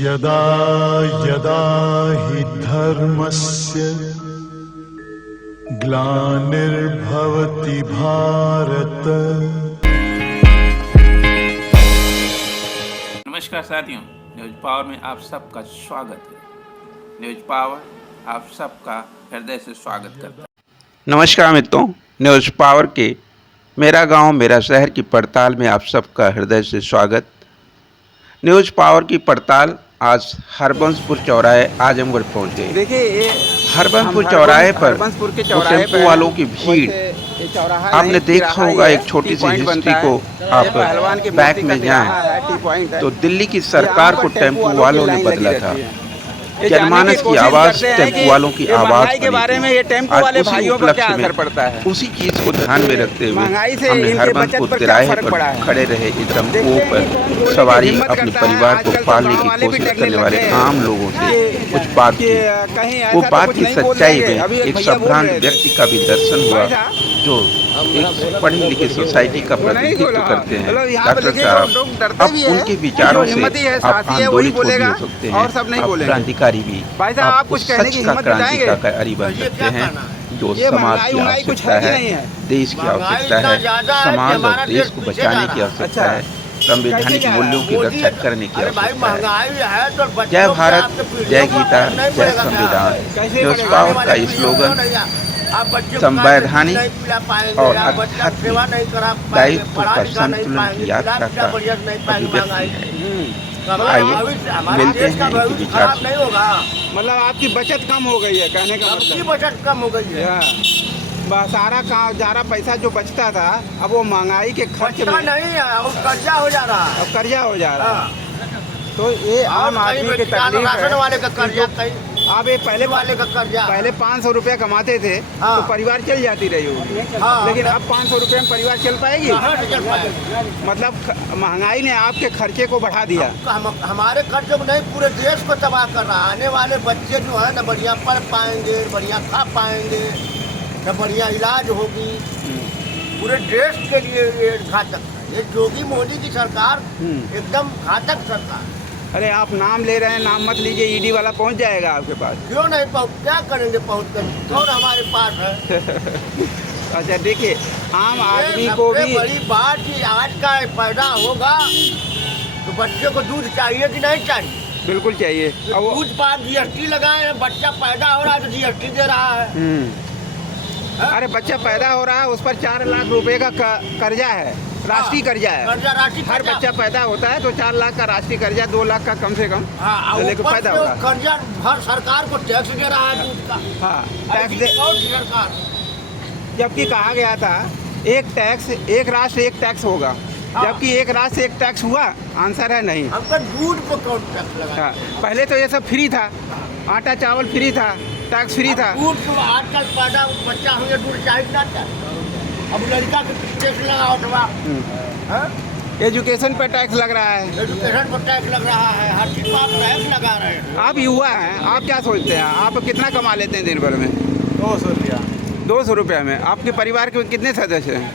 यदा यदा हि धर्मस्य ग्लानिर्भवति भारत। नमस्कार साथियों, न्यूज पावर में आप सबका स्वागत है। न्यूज पावर आप सबका हृदय से स्वागत करता है। नमस्कार मित्रों, न्यूज पावर के मेरा गांव मेरा शहर की पड़ताल में आप सबका हृदय से स्वागत। न्यूज पावर की पड़ताल आज हरबंसपुर चौराहे आजमगढ़ पहुंच गई। देखिए हरबंसपुर चौराहे पर टेम्पो वालों की भीड़, आपने देखा होगा। एक छोटी सी हिस्ट्री को आप बैक में जाएं तो दिल्ली की सरकार को टेम्पो वालों ने बदला था। जनमानस की आवाज टेम्पो वालों की आवाज के बारे में ये टेम्पो वाले भाइयों पर क्या असर पड़ता है, उसी चीज को ध्यान में रखते हुए हमने हरबंसपुर तिराहे पर खड़े रहे इस टेम्पो पर सवारी अपने परिवार को पालने की कोशिश करने वाले आम लोगों से कुछ बात की। वो बात की सच्चाई में एक संभ्रांत व्यक्ति का भी दर्शन हुआ जो एक पढ़ी लिखी सोसाइटी का प्रतिनिधित्व करते हैं। डॉक्टर साहब, अब उनके विचारों से आप आंदोलित हो सकते हैं, आप क्रांतिकारी भी, आप उस सच का क्रांतिकारी बन सकते हैं जो समाज की आवश्यकता है, देश की आवश्यकता है, समाज और देश को बचाने की आवश्यकता है, संवैधानिक मूल्यों की रक्षा करने की आवश्यकता है। जय भारत, जय गीता, जय संविधान। न्यूज पावर का स्लोगन संवैधानिक और आध्यात्मिक दायित्व का संतुलन की यात्रा का अभिव्यक्ति है। आइए मिलते हैं इनके विचार से। मतलब आपकी बचत कम हो गई है, कहने का मतलब बचत कम हो गई है। सारा पैसा जो बचता था अब वो महंगाई के खर्च में नहीं है, अब कर्जा हो जा रहा है। अब कर्जा हो जा रहा है। तो ये आम आदमी की तकलीफ है। वाले का कर्जा, आप ये पहले वाले का कर्जा, पहले 500 रुपया कमाते थे तो परिवार चल जाती रही होगी, लेकिन अब 500 रुपये में परिवार चल पाएगी? मतलब महंगाई ने आपके खर्चे को बढ़ा दिया। हमारे खर्चे को नहीं, पूरे देश को तबाह कर रहा है। आने वाले बच्चे जो है न बढ़िया पढ़ पाएंगे, बढ़िया खा पाएंगे, न बढ़िया इलाज होगी। पूरे देश के लिए ये घातक है। ये योगी मोदी की सरकार एकदम घातक सरकार। अरे आप नाम ले रहे हैं, नाम मत लीजिए, ईडी वाला पहुंच जाएगा आपके पास। क्यों नहीं पहुंच, क्या करेंगे पहुंच कर, कौन हमारे पास है? अच्छा देखिए, आम आदमी को भी बड़ी बात कि आज का पैदा होगा तो बच्चे को दूध चाहिए कि नहीं चाहिए? बिल्कुल चाहिए। दूध पर GST लगाए हैं, बच्चा पैदा हो रहा है तो GST दे रहा है। अरे बच्चा पैदा हो रहा है, उस पर 4 लाख रुपए का कर्जा है, राष्ट्रीय कर्जा है। हर बच्चा पैदा होता है तो 4 लाख का राष्ट्रीय कर्जा, 2 लाख का कम से कम पैदा होगा। कर्जा हर सरकार को टैक्स दे रहा है दूध का। हाँ, टैक्स दे सरकार। जबकि कहा गया था एक राष्ट्र एक टैक्स होगा, जबकि एक राष्ट्र एक टैक्स हुआ? आंसर है नहीं। हमका दूध पर कौन टैक्स लगा? हाँ, पहले तो ये सब फ्री था, आटा चावल फ्री था, टैक्स फ्री था। दूध तो आजकल पैदा बच्चा हुए दूध चाहिए ना, अब लड़का को टैक्स लगाओ तो एजुकेशन पर टैक्स लग रहा है, एजुकेशन पर टैक्स लग रहा है, हर चीज पर आप टैक्स लगा रहे हैं। आप युवा हैं, आप क्या सोचते हैं? आप कितना कमा लेते हैं दिन भर में? 200 रुपया। 200 रुपये में आपके परिवार के कितने सदस्य हैं?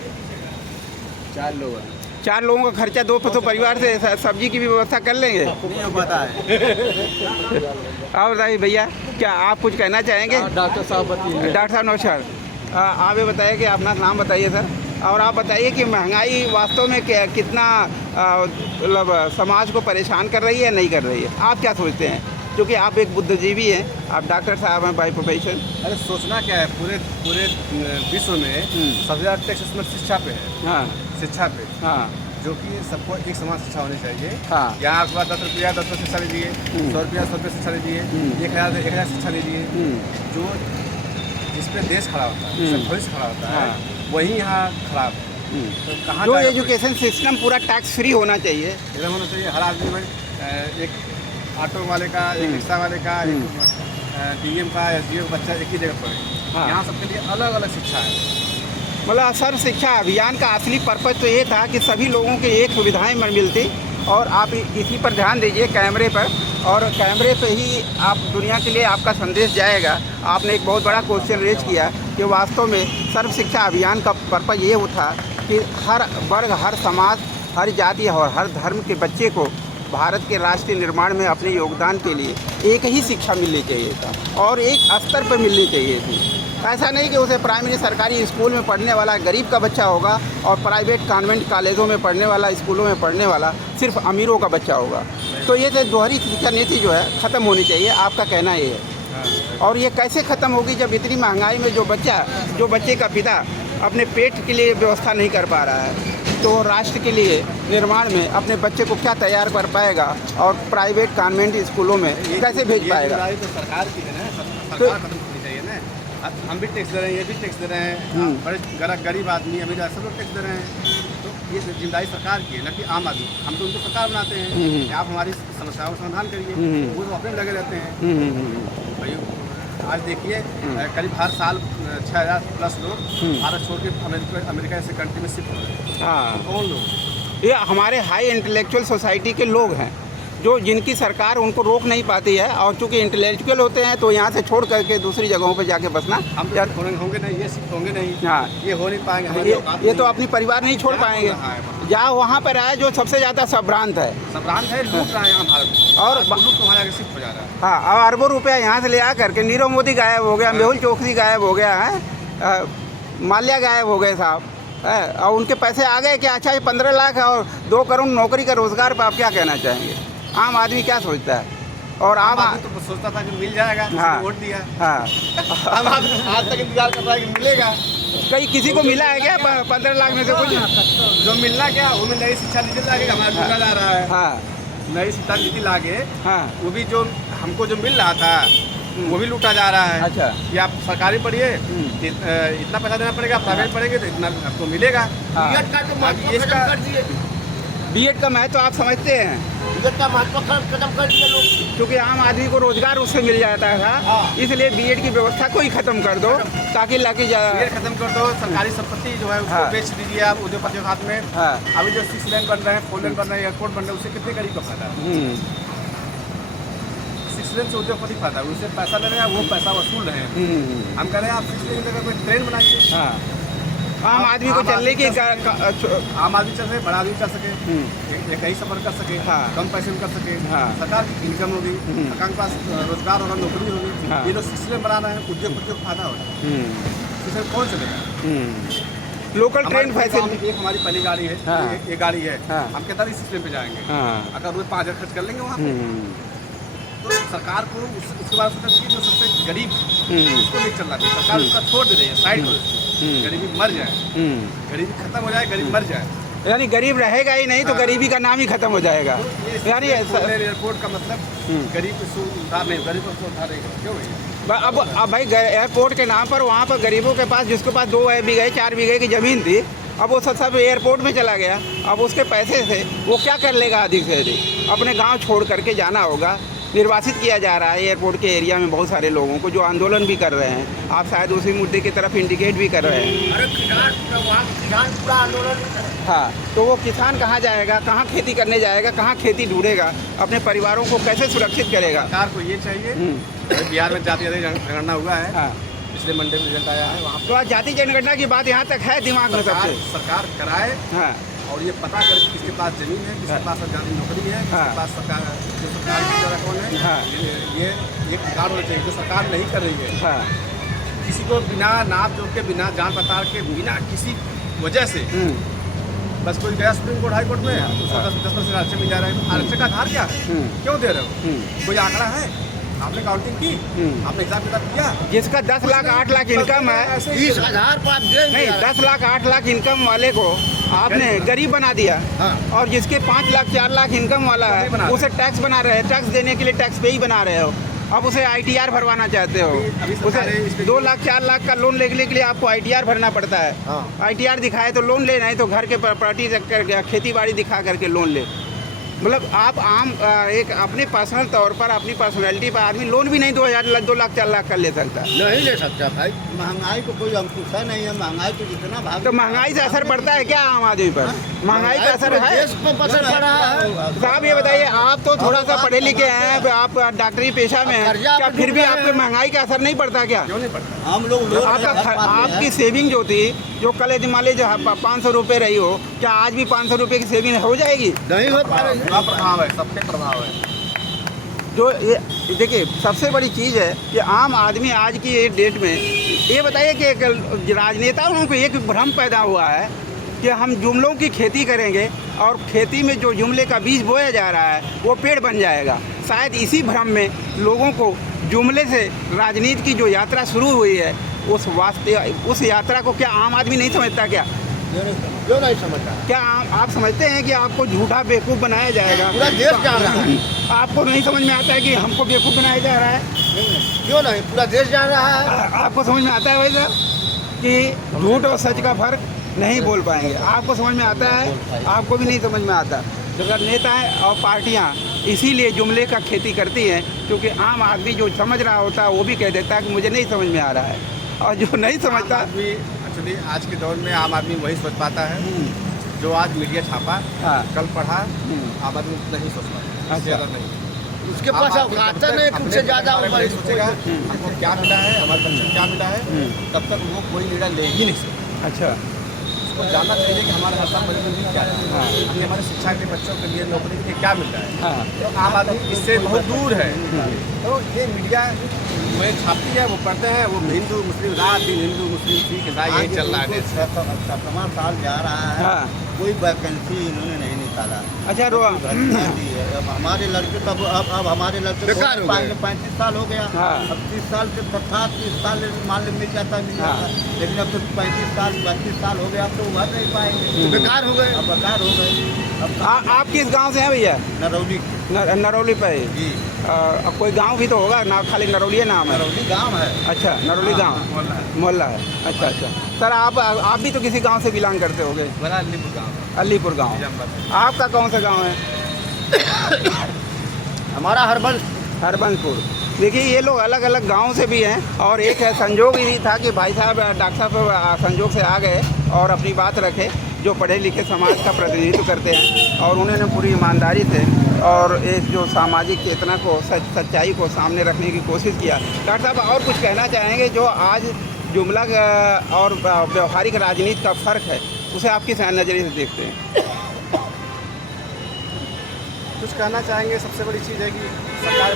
4 लोग हैं। 4 लोगों का खर्चा 200 परिवार से सब्जी की भी व्यवस्था कर लेंगे? नहीं हो पाता है। आप बताइए भैया, क्या आप कुछ कहना चाहेंगे? डॉक्टर साहब बताइए। डॉक्टर साहब नमस्कार। आप ये बताइए कि अपना नाम बताइए सर, और आप बताइए कि महंगाई वास्तव में कितना मतलब समाज को परेशान कर रही है, नहीं कर रही है? आप क्या सोचते हैं, क्योंकि आप एक बुद्धिजीवी हैं, आप डॉक्टर साहब हैं बाय प्रोफेशन। अरे सोचना क्या है, पूरे विश्व में सबसे ज़्यादा टैक्स इसमें शिक्षा पे है। हाँ, शिक्षा पे, हाँ, जो कि सबको एक समान शिक्षा होनी चाहिए। हाँ। यहाँ आपके पास 10 रुपया 10 शिक्षा लीजिए, 100 रुपया 100 रुपये शिक्षा लीजिए, 1000 शिक्षा लीजिए। जो जिस पे देश खड़ा होता है, भविष्य खड़ा होता है, वही यहाँ खराब है। तो कहाँ जो एजुकेशन सिस्टम पूरा टैक्स फ्री होना चाहिए, एकदम होना चाहिए। हर आदमी में एक ऑटो वाले का, एक रिक्शा वाले का, एक DM का, SDO का बच्चा एक ही जगह पढ़े। यहाँ सबके लिए अलग अलग शिक्षा है। मतलब सर्व शिक्षा अभियान का असली पर्पज तो ये था कि सभी लोगों के एक सुविधाएं मिलती। और आप इसी पर ध्यान दीजिए, कैमरे पर, और कैमरे पे ही आप दुनिया के लिए आपका संदेश जाएगा। आपने एक बहुत बड़ा क्वेश्चन रेज किया कि वास्तव में सर्व शिक्षा अभियान का पर्पज ये था कि हर वर्ग, हर समाज, हर जाति और हर धर्म के बच्चे को भारत के राष्ट्र निर्माण में अपने योगदान के लिए एक ही शिक्षा मिलनी चाहिए था और एक स्तर पर मिलनी चाहिए थी। ऐसा नहीं कि उसे प्राइमरी सरकारी स्कूल में पढ़ने वाला गरीब का बच्चा होगा और प्राइवेट कॉन्वेंट कॉलेजों में पढ़ने वाला, स्कूलों में पढ़ने वाला सिर्फ अमीरों का बच्चा होगा। तो ये दोहरी शिक्षा नीति जो है ख़त्म होनी चाहिए, आपका कहना ये है। और ये कैसे ख़त्म होगी जब इतनी महंगाई में जो बच्चे का पिता अपने पेट के लिए व्यवस्था नहीं कर पा रहा है, तो राष्ट्र के लिए निर्माण में अपने बच्चे को क्या तैयार कर पाएगा और प्राइवेट कॉन्वेंट स्कूलों में कैसे भेज पाएगा? तो सरकार की है ना, सरकार खत्म करनी चाहिए ना। हम भी टैक्स दे रहे हैं, ये भी टैक्स दे रहे हैं, बड़े गरीब आदमी अमीर सब लोग टैक्स दे रहे हैं। तो ये जिम्मेदारी सरकार की है, न कि आम आदमी। हम तो उनको सरकार बनाते हैं, आप हमारी समस्याओं का समाधान करिए, वो तो अपने लगे रहते हैं। भाई आज देखिए करीब हर साल 6000 प्लस लोग भारत छोड़ के अमेरिका जैसे कंट्री में शिफ्ट हो रहे हैं। हाँ, कौन लोग? ये हमारे हाई इंटेलेक्चुअल सोसाइटी के लोग हैं जो जिनकी सरकार उनको रोक नहीं पाती है, और चूंकि इंटेलेक्चुअल होते हैं तो यहाँ से छोड़ करके दूसरी जगहों पे जाके बसना हम यार होंगे नहीं, ये शिफ्ट होंगे नहीं। हाँ, ये हो नहीं पाएंगे। ये तो अपनी परिवार नहीं छोड़ पाएंगे। जहाँ वहाँ पर आए जो सबसे ज़्यादा संभ्रांत है, लूट रहा है यहाँ भारत और लूट तो हमारे शिफ्ट हो जा रहा है। हाँ, और अरबों रुपया यहाँ से ले आ करके नीरव मोदी गायब हो गया, मेहुल चोकसी गायब हो गया है, माल्या गायब हो गए साहब, और उनके पैसे आ गए क्या? अच्छा, ये 15 लाख और 2 करोड़ नौकरी का रोजगार पर आप क्या कहना चाहेंगे? आम आदमी क्या सोचता है? और आम आदमी तो सोचता था कि मिल जाएगा, हाँ, वोट दिया। हाँ, आज तक इंतजार कर रहा है कि मिलेगा। कहीं किसी को मिला है क्या 15 लाख में से कुछ? जो मिलना क्या, वो में नई शिक्षा नीति लागे हमारा लूटा जा रहा है। हाँ, नई शिक्षा नीति लागे, हाँ, वो भी जो हमको जो मिल रहा था वो भी लूटा जा रहा है। अच्छा, कि आप सरकारी पढ़िए, इतना पैसा देना पड़ेगा, प्राइवेट पढ़ेंगे तो इतना आपको मिलेगा। बीएड का महत्व आप समझते हैं? बीएड का महत्व खत्म कर दिए लोग, क्योंकि आम आदमी को रोजगार उससे मिल जाता था। इसलिए बीएड की व्यवस्था को ही खत्म कर दो, ताकि लाके बीएड खत्म कर दो। सरकारी संपत्ति जो है उसको बेच दीजिए आप उद्योगपतियों के हाथ में। अभी जो 6 लेन बन रहे हैं, 4 लेन बन रहे हैं, एयरपोर्ट बन रहे हैं, उससे कितने गरीब का फायदा है? 6 लेन से उद्योगपति फायदा है, उससे पैसा ले रहे हैं, वो पैसा वसूल रहे हैं। हम कह रहे हैं आप 6 लेन की जगह कोई ट्रेन बनाइए, आम आदमी को चलने की, आम आदमी चल सके, बड़ा आदमी चल सके, एक ही सफर कर सके, कम पैसे में कर सके। सरकार की इनकम होगी, सरकार के पास रोजगार होगा, नौकरी होगी। ये लोग 6 लेन बना रहे हैं, उद्योगपतियों को फायदा हो रहा है, इससे कौन चलेगा? Local train facility. एक हमारी पहली गाड़ी है, ये गाड़ी है, हम कहते हैं 6 लेन पे जाएंगे, अगर रोज 5000 खर्च कर लेंगे वहाँ पे। तो सरकार को उसके बाद सोचना चाहिए जो सबसे गरीब उसको नहीं चलना चाहिए। सरकार उसका छोड़ दे रही है, साइड हो, गरीबी मर जाए, गरीबी खत्म हो जाए, गरीब मर जाए। यानी गरीब रहेगा ही नहीं, तो गरीबी का नाम ही खत्म हो जाएगा। यानी एयरपोर्ट का मतलब गरीब को उधार नहीं, गरीब को उधार नहीं, क्यों भैया? अब भाई एयरपोर्ट के नाम पर वहाँ पर गरीबों के पास, जिसके पास 2 बीघे 4 बीघे की ज़मीन थी, अब वो सब एयरपोर्ट में चला गया। अब उसके पैसे से वो क्या कर लेगा? अधिक से अधिक अपने गाँव छोड़ करके जाना होगा। निर्वासित किया जा रहा है एयरपोर्ट के एरिया में बहुत सारे लोगों को, जो आंदोलन भी कर रहे हैं। आप शायद उसी मुद्दे की तरफ इंडिकेट भी कर रहे हैं। अरे किसान पूरा आंदोलन। हाँ, तो वो किसान कहाँ जाएगा, कहाँ खेती करने जाएगा, कहाँ खेती ढूंढेगा, अपने परिवारों को कैसे सुरक्षित करेगा? सरकार को ये चाहिए। बिहार में जाति जनगणना हुआ है, पिछले मंडे में रिजल्ट आया है वहाँ। तो आज जाति जनगणना की बात यहाँ तक है दिमाग में सबसे? सरकार कराए, हाँ, और ये पता करे कि किसके पास जमीन है, किसके पास सरकारी नौकरी है, किसके पास सरकार जो सरकार कौन है। ये कार्ड होना चाहिए जो सरकार नहीं कर रही है। किसी को बिना नाप जोख के, बिना जान पड़ताल के, बिना किसी वजह से बस कोई गया सुप्रीम कोर्ट हाई कोर्ट में, उसको 10% आरक्षण मिल जा रहा है। आरक्षण का आधार क्या है? क्यों दे रहे हो? कोई आंकड़ा है? आपने काउंटिंग की? आपने हिसाब किताब किया? जिसका 10 लाख 8 लाख इनकम है, 20,000 पर आप नहीं, 10 लाख 8 लाख इनकम वाले को आपने गरीब बना दिया। और जिसके 5 लाख 4 लाख इनकम वाला है, उसे टैक्स बना रहे हैं, टैक्स देने के लिए टैक्स पे ही बना रहे हो। अब उसे ITR भरवाना चाहते हो, उसे 2 लाख 4 लाख का लोन लेने के लिए आपको ITR भरना पड़ता है। ITR दिखाए तो लोन ले, नहीं तो घर के प्रॉपर्टी खेती बाड़ी दिखा करके लोन ले। मतलब आप आम एक अपने पर्सनल तौर पर, अपनी पर्सनैलिटी पर आदमी लोन भी नहीं 2 लाख 4 लाख का ले सकता। नहीं ले सकता भाई, महंगाई को कोई अंकुश नहीं है। महंगाई तो जितना भाग, तो महंगाई से असर पड़ता है क्या आम आदमी पर? महंगाई का असर है, देश पर असर पड़ रहा है। साहब ये बताइए, आप तो थोड़ा सा पढ़े लिखे हैं, आप डॉक्टरी पेशा में हैं, क्या फिर भी आपके महंगाई का असर नहीं पड़ता क्या? क्यों नहीं पड़ता? हम लोग आपकी सेविंग जो थी, जो कल मान लीजिए 500 रुपये रही हो, क्या आज भी 500 रुपये की सेविंग हो जाएगी? नहीं हो पा रही। सबका प्रभाव है, सबके प्रभाव है। जो ये देखिए सबसे बड़ी चीज़ है कि आम आदमी आज की ये डेट में ये बताइए कि एक राजनेताओं को एक भ्रम पैदा हुआ है कि हम जुमलों की खेती करेंगे और खेती में जो जुमले का बीज बोया जा रहा है वो पेड़ बन जाएगा। शायद इसी भ्रम में लोगों को जुमले से राजनीति की जो यात्रा शुरू हुई है उस यात्रा को क्या आम आदमी नहीं समझता क्या? क्यों नहीं समझता? क्या आप समझते हैं कि आपको झूठा बेवकूफ़ बनाया जाएगा? पूरा देश जान रहा है। आपको नहीं समझ में आता है कि हमको बेवकूफ़ बनाया जा रहा है? क्यों नहीं, पूरा देश जान रहा है। आपको समझ में आता है वैसे कि झूठ और सच का फर्क नहीं बोल पाएंगे? आपको समझ में आता है? आपको भी नहीं समझ में आता। अगर नेताएं और पार्टियां इसीलिए जुमले का खेती करती हैं क्योंकि आम आदमी जो समझ रहा होता है वो भी कह देता है कि मुझे नहीं समझ में आ रहा है, और जो नहीं समझता एक्चुअली आज के दौर में आम आदमी वही सोच पाता है जो आज मीडिया छापा, हाँ। कल पढ़ा, आम आदमी नहीं सोच पाता, ज़्यादा नहीं। उसके पास अवकाश नहीं, तुमसे ज़्यादा वो नहीं सोचेगा हमको क्या मिला है, हमारे बच्चे क्या मिला है, तब तक वो कोई निर्णय ले ही नहीं सकता। अच्छा, उसको जानना चाहिए कि हमारे आसाम मजबूरी क्या है, हमें हमारे शिक्षा के बच्चों के लिए नौकरी के लिए क्या मिलता है। हाँ। तो आम आदमी इससे बहुत दूर है। तो ये मीडिया में छापती है, वो पढ़ते हैं, वो हिंदू मुस्लिम रात दिन हिंदू मुस्लिम सिख ईसाई यही चल रहा है। 7वां साल जा रहा है, हाँ। कोई वैकेंसी इन्होंने नहीं निकाला। अच्छा अब हमारे लड़के तो अब हमारे लड़के बेकार हो गए। 35 साल हो गया। हाँ। अब 30 साल से था, 30 साल मान मिल जाता हाँ। लेकिन अब तो 35 साल हो गया, अब तो उभर नहीं पाएंगे। बेकार हो गए। अब बेकार हो गए। अब आप किस गांव से हैं भैया? नरौली नरौली पे? जी, अब कोई गांव भी तो होगा ना, खाली नरौली नाम है? नरौली गांव है। अच्छा, नरौली गांव मोहल्ला है। अच्छा अच्छा सर, आप भी तो किसी गांव से बिलोंग करते होगे? बड़ा अलीपुर गाँव, अलीपुर गांव। आपका कौन सा गांव है? हमारा हरबंसपुर। देखिए ये लोग अलग अलग गांव से भी हैं और एक है संजोग ही था कि भाई साहब डॉक्टर साहब संजोग से आ गए और अपनी बात रखे, जो पढ़े लिखे समाज का प्रतिनिधित्व करते हैं, और उन्होंने पूरी ईमानदारी से और एक जो सामाजिक चेतना को सच्चाई को सामने रखने की कोशिश किया। डॉक्टर साहब और कुछ कहना चाहेंगे जो आज जुमला और व्यवहारिक राजनीति का फ़र्क है उसे आप किस नज़रिए से देखते हैं? कुछ कहना चाहेंगे। सबसे बड़ी चीज़ है कि सरकार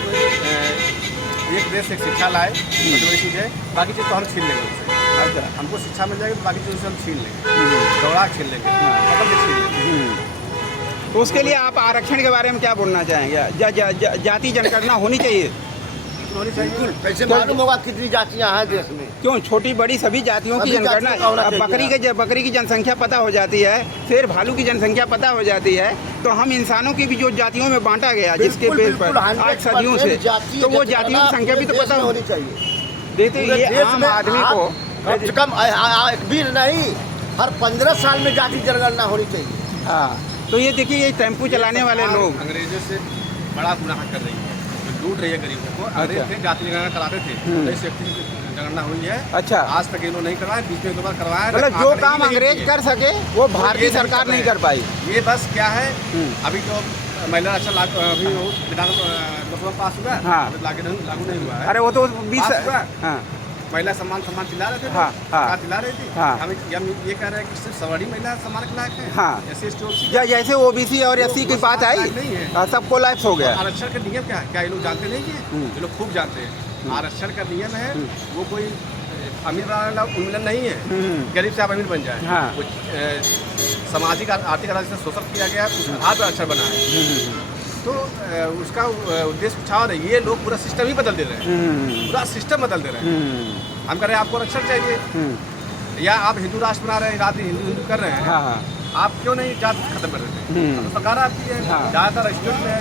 एक देश एक शिक्षा लाए, सबसे बड़ी चीज़ है। बाकी चीज़ तो हम छीन लेंगे उससे। अच्छा, हमको शिक्षा मिल जाएगी तो बाकी चीज़ से हम छीन लेंगे, दौड़ा छीन लेंगे, मतलब भी छीन लेंगे। तो उसके लिए आप आरक्षण के बारे में क्या बोलना चाहेंगे? जाति जनगणना होनी चाहिए? होनी चाहिए। कैसे मालूम होगा कितनी जातियां हैं देश में? क्यों, छोटी बड़ी सभी जातियों की सभी जनगणना। जातियों का होना अब बकरी की जनसंख्या पता हो जाती है, शेर भालू की जनसंख्या पता हो जाती है, तो हम इंसानों की भी जो जातियों में बांटा गया जिसके बेस पर आज सदियों से, तो वो जातियों की संख्या भी तो पता होनी चाहिए। देते पूरे ये देश आम में आदमी को कम से कम एक भी नहीं, हर 15 साल में जाति जनगणना होनी चाहिए। हाँ, तो ये देखिए ये टेम्पू चलाने वाले लोग अंग्रेजों से बड़ा गुनाह कर रही है, जो लूट रही है गरीबों को। अंग्रेज थे, जाति जनगणना कराते थे, 1931 जनगणना हुई है। अच्छा, आज तक इन्होंने नहीं करवाया, बीच में 2 बार करवाया। मतलब जो काम अंग्रेज कर सके वो भारतीय सरकार नहीं कर पाई। ये बस क्या है, अभी जो महिला आरक्षण अभी लोकसभा पास हुआ, हाँ। लागू नहीं हुआ है। अरे वो तो 20 पास हुआ। हाँ महिला सम्मान चिल्ला रहे थे, हाँ, हाँ। चिल्ला रही थी। हाँ। हम ये कह रहे हैं कि सिर्फ सवारी महिला सम्मान के लायक है। हाँ। जैसे ओबीसी और एससी की बात आई, सबको लायक हो गया। आरक्षण का नियम क्या है, क्या ये लोग जानते नहीं है? ये लोग खूब जानते हैं। आरक्षण का नियम है, वो कोई अमीर वाला उन्मूलन नहीं है, गरीब से आप अमीर बन जाए। हाँ। कुछ सामाजिक आर्थिक आधार से शोषण किया गया, उस आधार पर आरक्षण बना है। तो उसका उद्देश्य कुछ और है। ये लोग पूरा सिस्टम ही बदल दे रहे हैं, पूरा सिस्टम बदल दे रहे हैं। हम कह रहे हैं आपको आरक्षण चाहिए, या आप हिंदू राष्ट्र बना रहे हैं, रात हिंदू कर रहे हैं। हाँ। आप क्यों नहीं जाति खत्म कर देते? तो सरकार आपकी है, हाँ। ज़्यादातर स्टेट में है,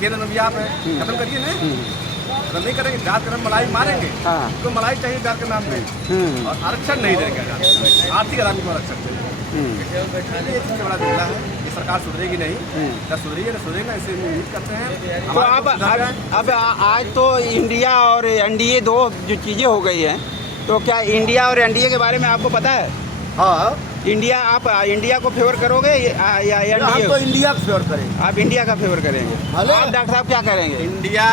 केंद्र में भी आप है, खत्म करिए ना। अगर नहीं करेंगे, जात का नाम मलाई मारेंगे, हाँ। तो मलाई चाहिए जात के नाम पे, और आरक्षण नहीं देंगे। आर्थिक आदमी को आरक्षण चाहिए। ये सबसे बड़ा जुमला है। ये सरकार सुधरेगी नहीं, न सुधरी है न सुधरेगा, इसे उम्मीद करते हैं। तो अब आज तो इंडिया और एनडीए दो जो चीज़ें हो गई हैं, तो क्या इंडिया और एनडीए के बारे में आपको पता है? हाँ, इंडिया, आप इंडिया को फेवर करोगे या एनडीए? हम तो इंडिया को फेवर करेंगे। आप इंडिया का फेवर करेंगे। आप डॉक्टर साहब क्या करेंगे? इंडिया,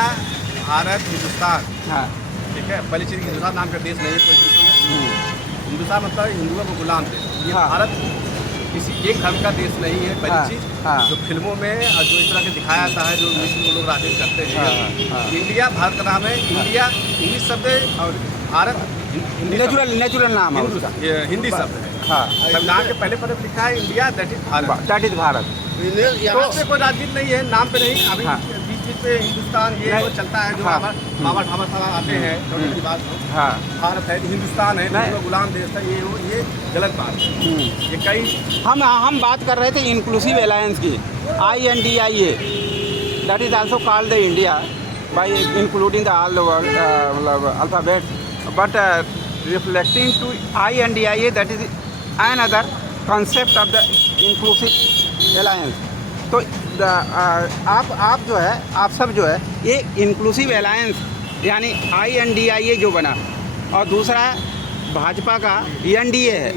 भारत, हिंदुस्तान, हाँ, ठीक है। पहली चीज़, हिंदुस्तान नाम का देश नहीं है कोई। हिंदुस्तान मतलब हिंदुओं को गुलाम थे। ये हाँ। भारत किसी एक धर्म का देश नहीं है। पहली हाँ, चीज हाँ। जो फिल्मों में और जो इस तरह के दिखाया जाता है, जो विश्व को लोग राजनीति करते हैं, हाँ। इंडिया भारत का नाम है। इंडिया इंग्लिश शब्द है और भारत हिंदी शब्द है। नेचुरल नाम है उसका। ये हिंदी शब्द है। हाँ, संविधान के पहले पद पर लिखा है India, that is Bharat. That is Bharat. यहाँ पे कोई राजनीति नहीं है, नाम पे नहीं। अभी हाँ। बीच बीच पे हिंदुस्तान ये वो चलता है, जो हाँ। मामा ठामा साहब आते हैं, छोटी सी बात हो। हाँ, भारत है, हिंदुस्तान है, नहीं। जो गुलाम देश था, ये गलत बात है। ये कई हम बात कर रहे थे इंक्लूसिव अलायंस की, INDIA, that is also called the India by including the all the world मतलब alphabet, but reflecting to INDIA, that is another concept of the inclusive alliance। तो आप जो है, आप सब जो है, ये इंक्लूसिव अलायंस यानी INDIA जो बना, और दूसरा भाजपा का NDA है।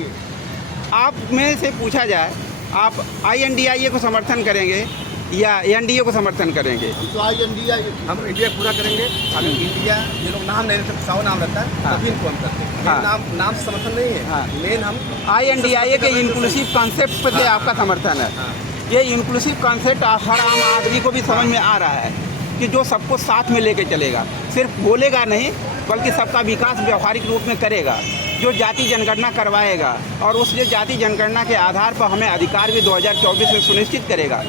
आप में से पूछा जाए, आप INDIA को समर्थन करेंगे या NDA को समर्थन करेंगे? तो आज इंडिया हम इंडिया पूरा करेंगे। अगर इंडिया ये लोग नाम नहीं रहते, 100 नाम रहता है, हाँ। तभी इनको हम करते हैं। हाँ। नाम से समर्थन नहीं है। हाँ। मेन हम INDIA के इंक्लूसिव कॉन्सेप्ट पे आपका समर्थन है। हाँ। ये इंक्लूसिव कॉन्सेप्ट हर आम आदमी को भी समझ में आ रहा है कि जो सबको साथ में लेके चलेगा, सिर्फ बोलेगा नहीं बल्कि सबका विकास व्यवहारिक रूप में करेगा, जो जाति जनगणना करवाएगा और उस जो जाति जनगणना के आधार पर हमें अधिकार भी 2024 में सुनिश्चित करेगा,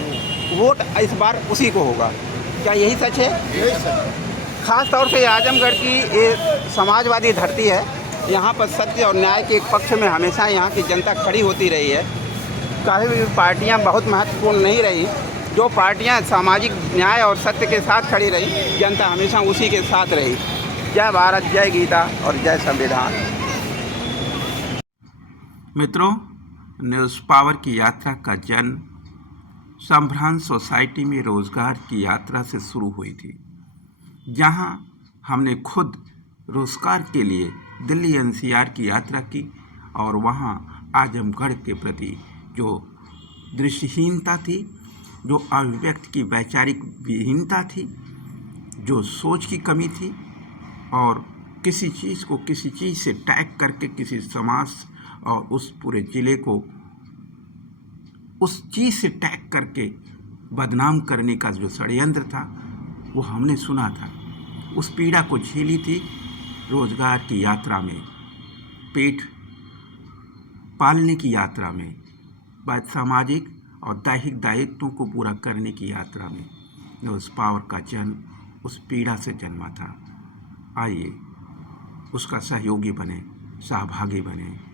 वोट इस बार उसी को होगा। क्या यही सच है? यही सब ख़ास तौर से आजमगढ़ की ये समाजवादी धरती है, यहाँ पर सत्य और न्याय के एक पक्ष में हमेशा यहाँ की जनता खड़ी होती रही है। कभी भी पार्टियाँ बहुत महत्वपूर्ण नहीं रही, जो पार्टियाँ सामाजिक न्याय और सत्य के साथ खड़ी रही, जनता हमेशा उसी के साथ रही। जय भारत, जय गीता और जय संविधान। मित्रों, न्यूज़ पावर की यात्रा का जन्म संभ्रांत सोसाइटी में रोजगार की यात्रा से शुरू हुई थी, जहां हमने खुद रोजगार के लिए दिल्ली NCR की यात्रा की और वहां आजमगढ़ के प्रति जो दृष्टिहीनता थी, जो अभिव्यक्ति की वैचारिक विहीनता थी, जो सोच की कमी थी और किसी चीज़ को किसी चीज़ से टैग करके किसी समाज और उस पूरे ज़िले को उस चीज़ से टैग करके बदनाम करने का जो षड्यंत्र था, वो हमने सुना था। उस पीड़ा को झेली थी रोजगार की यात्रा में, पेट पालने की यात्रा में, सामाजिक और दैहिक दायित्वों को पूरा करने की यात्रा में। न्यूज़ पावर का जन्म उस पीड़ा से जन्मा था। आइए उसका सहयोगी बने, सहभागी बने।